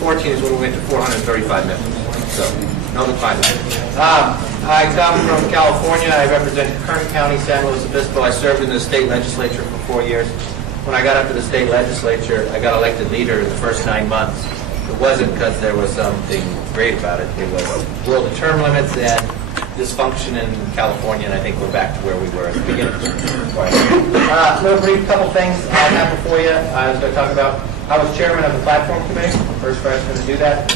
14 is when we went to 435 members. So, no decline. I come from California. I represent Kern County, San Luis Obispo. I served in the state legislature for 4 years. When I got up to the state legislature, I got elected leader in the first 9 months. It wasn't because there was something great about it. It was world of term limits and dysfunction in California, and I think we're back to where we were at the beginning. Little brief couple things I have before you. I was going to talk about. I was chairman of the platform committee, first person to do that.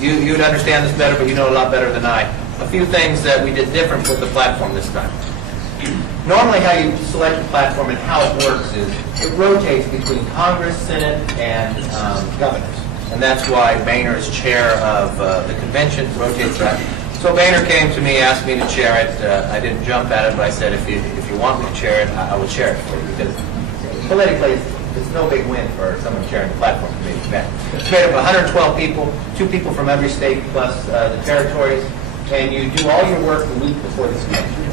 You'd understand this better, but you know a lot better than I. A few things that we did different with the platform this time. Normally how you select a platform and how it works is it rotates between Congress, Senate, and governors. And that's why Boehner is chair of the convention, rotates that. So Boehner came to me, asked me to chair it. I didn't jump at it, but I said, if you want me to chair it, I will chair it for you. Because politically, it's no big win for someone chairing the platform committee. It's made up of 112 people, 2 people from every state plus the territories. And you do all your work the week before this convention.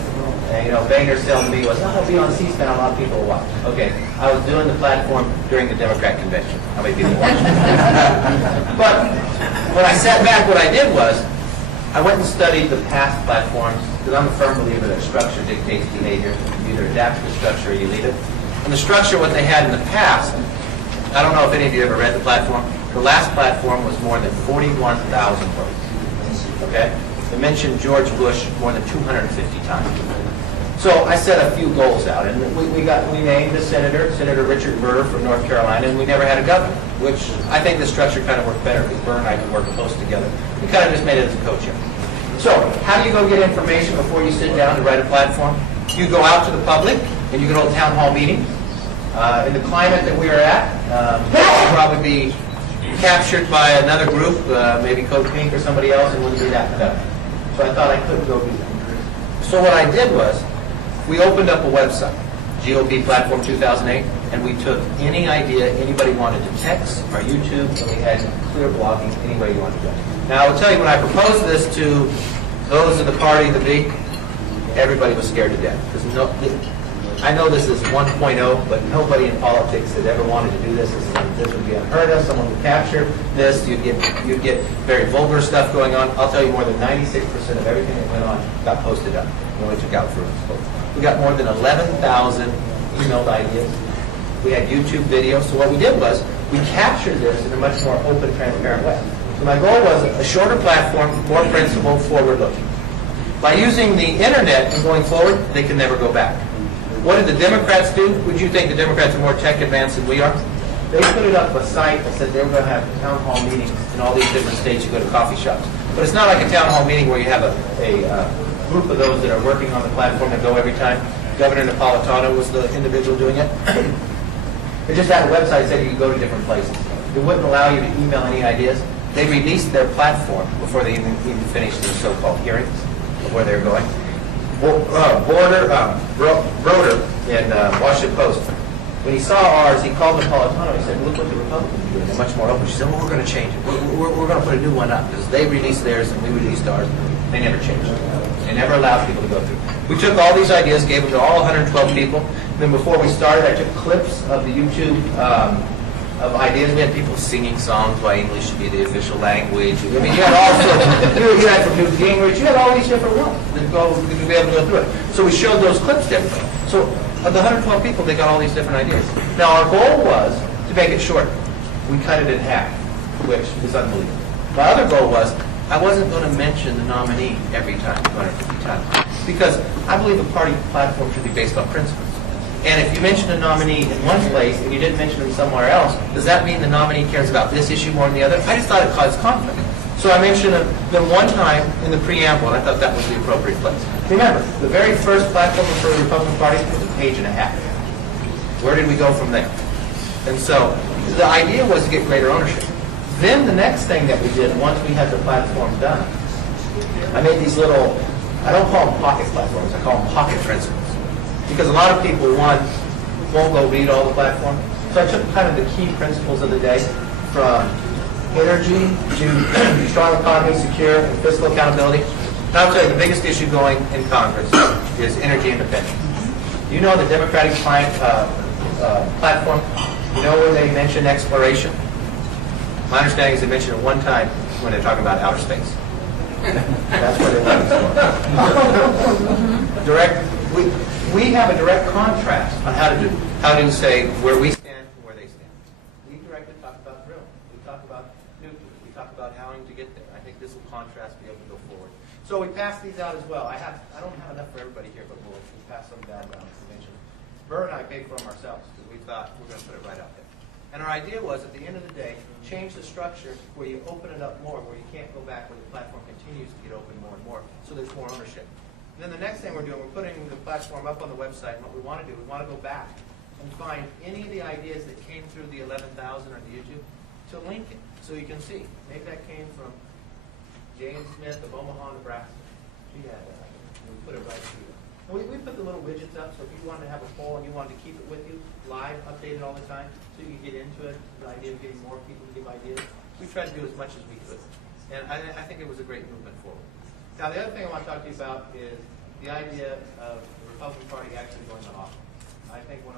And, you know, Boehner's telling me was, I'll be on C-SPAN, a lot of people will watch. Okay, I was doing the platform during the Democrat convention. How many people watched? But when I sat back, what I did was, I went and studied the past platforms, because I'm a firm believer that structure dictates behavior. You either adapt to the structure or you leave it. And the structure, what they had in the past, I don't know if any of you ever read the platform. The last platform was more than 41,000 words. Okay? They mentioned George Bush more than 250 times. So I set a few goals out, and we named a senator, Senator Richard Burr from North Carolina, and we never had a governor, which I think the structure kind of worked better because Burr and I could work close together. We kind of just made it as a co-chair. So how do you go get information before you sit down to write a platform? You go out to the public, and you go to a town hall meeting. In the climate that we are at, you'll probably be captured by another group, maybe Code Pink or somebody else, and wouldn't be that productive. So I thought I couldn't go do that. So what I did was, we opened up a website, GOP Platform 2008, and we took any idea anybody wanted to text or YouTube, and we had clear blogging any way you wanted to go. Now, I will tell you, when I proposed this to those in the party, the big, everybody was scared to death. Because I know this is 1.0, but nobody in politics had ever wanted to do this. This would be unheard of. Someone would capture this. You'd get very vulgar stuff going on. I'll tell you, more than 96% of everything that went on got posted up. We took out for us. We got more than 11,000 emailed ideas. We had YouTube videos. So what we did was we captured this in a much more open, transparent way. So my goal was a shorter platform, more principled, forward-looking. By using the internet and going forward, they can never go back. What did the Democrats do? Would you think the Democrats are more tech advanced than we are? They put it up a site that said they were going to have town hall meetings in all these different states. You go to coffee shops. But it's not like a town hall meeting where you have a group of those that are working on the platform that go every time. Governor Napolitano was the individual doing it. It just had a website that said you could go to different places. It wouldn't allow you to email any ideas. They released their platform before they even finished their so-called hearings of where they're going. Broder in Washington Post, when he saw ours, he called Napolitano. He said, look what the Republicans are doing. They're much more open. She said, well, we're going to change it. We're going to put a new one up because they released theirs and we released ours. They never changed it. They never allowed people to go through. We took all these ideas, gave them to all 112 people. And then before we started, I took clips of the YouTube of ideas. We had people singing songs why English should be the official language. I mean, you had all sorts. You had from Newt Gingrich. You had all these different ones that to be able to go through it. So we showed those clips to everybody. So of the 112 people, they got all these different ideas. Now our goal was to make it shorter. We cut it in half, which is unbelievable. My other goal was I wasn't going to mention the nominee every time, 250 times, because I believe a party platform should be based on principles. And if you mention a nominee in one place and you didn't mention them somewhere else, does that mean the nominee cares about this issue more than the other? I just thought it caused conflict. So I mentioned them one time in the preamble, and I thought that was the appropriate place. Remember, the very first platform for the Republican Party was a page and a half. Where did we go from there? And so the idea was to get greater ownership. Then the next thing that we did, once we had the platform done, I made these little, I don't call them pocket platforms, I call them pocket principles. Because a lot of people, won't go read all the platform. So I took kind of the key principles of the day from energy to strong economy, secure, and fiscal accountability. And I'll tell you, the biggest issue going in Congress is energy independence. You know the Democratic platform, you know where they mention exploration? My understanding is they mentioned it one time when they're talking about outer space. That's what it was. We have a direct contrast on how to say where we stand and where they stand. We directly talk about drilling. We talk about nuclear. We talk about how to get there. I think this will contrast be able to go forward. So we pass these out as well. I don't have enough for everybody here, but we'll pass some down the convention. Burr and I paid for them ourselves because we thought we were going to put it right out there. And our idea was, at the end of the day, change the structure where you open it up more, where you can't go back, where the platform continues to get open more and more, so there's more ownership. And then the next thing we're doing, we're putting the platform up on the website, and what we want to do, we want to go back and find any of the ideas that came through the 11,000 or the YouTube to link it, so you can see. Maybe that came from James Smith of Omaha, Nebraska. She had that. We put it right through. And we put the little widgets up, so if you wanted to have a poll and you wanted to keep it with you, live, updated all the time, so you could get into it, the idea of getting more people to give ideas. We tried to do as much as we could. And I think it was a great movement forward. Now, the other thing I want to talk to you about is the idea of the Republican Party actually going to office. I think one of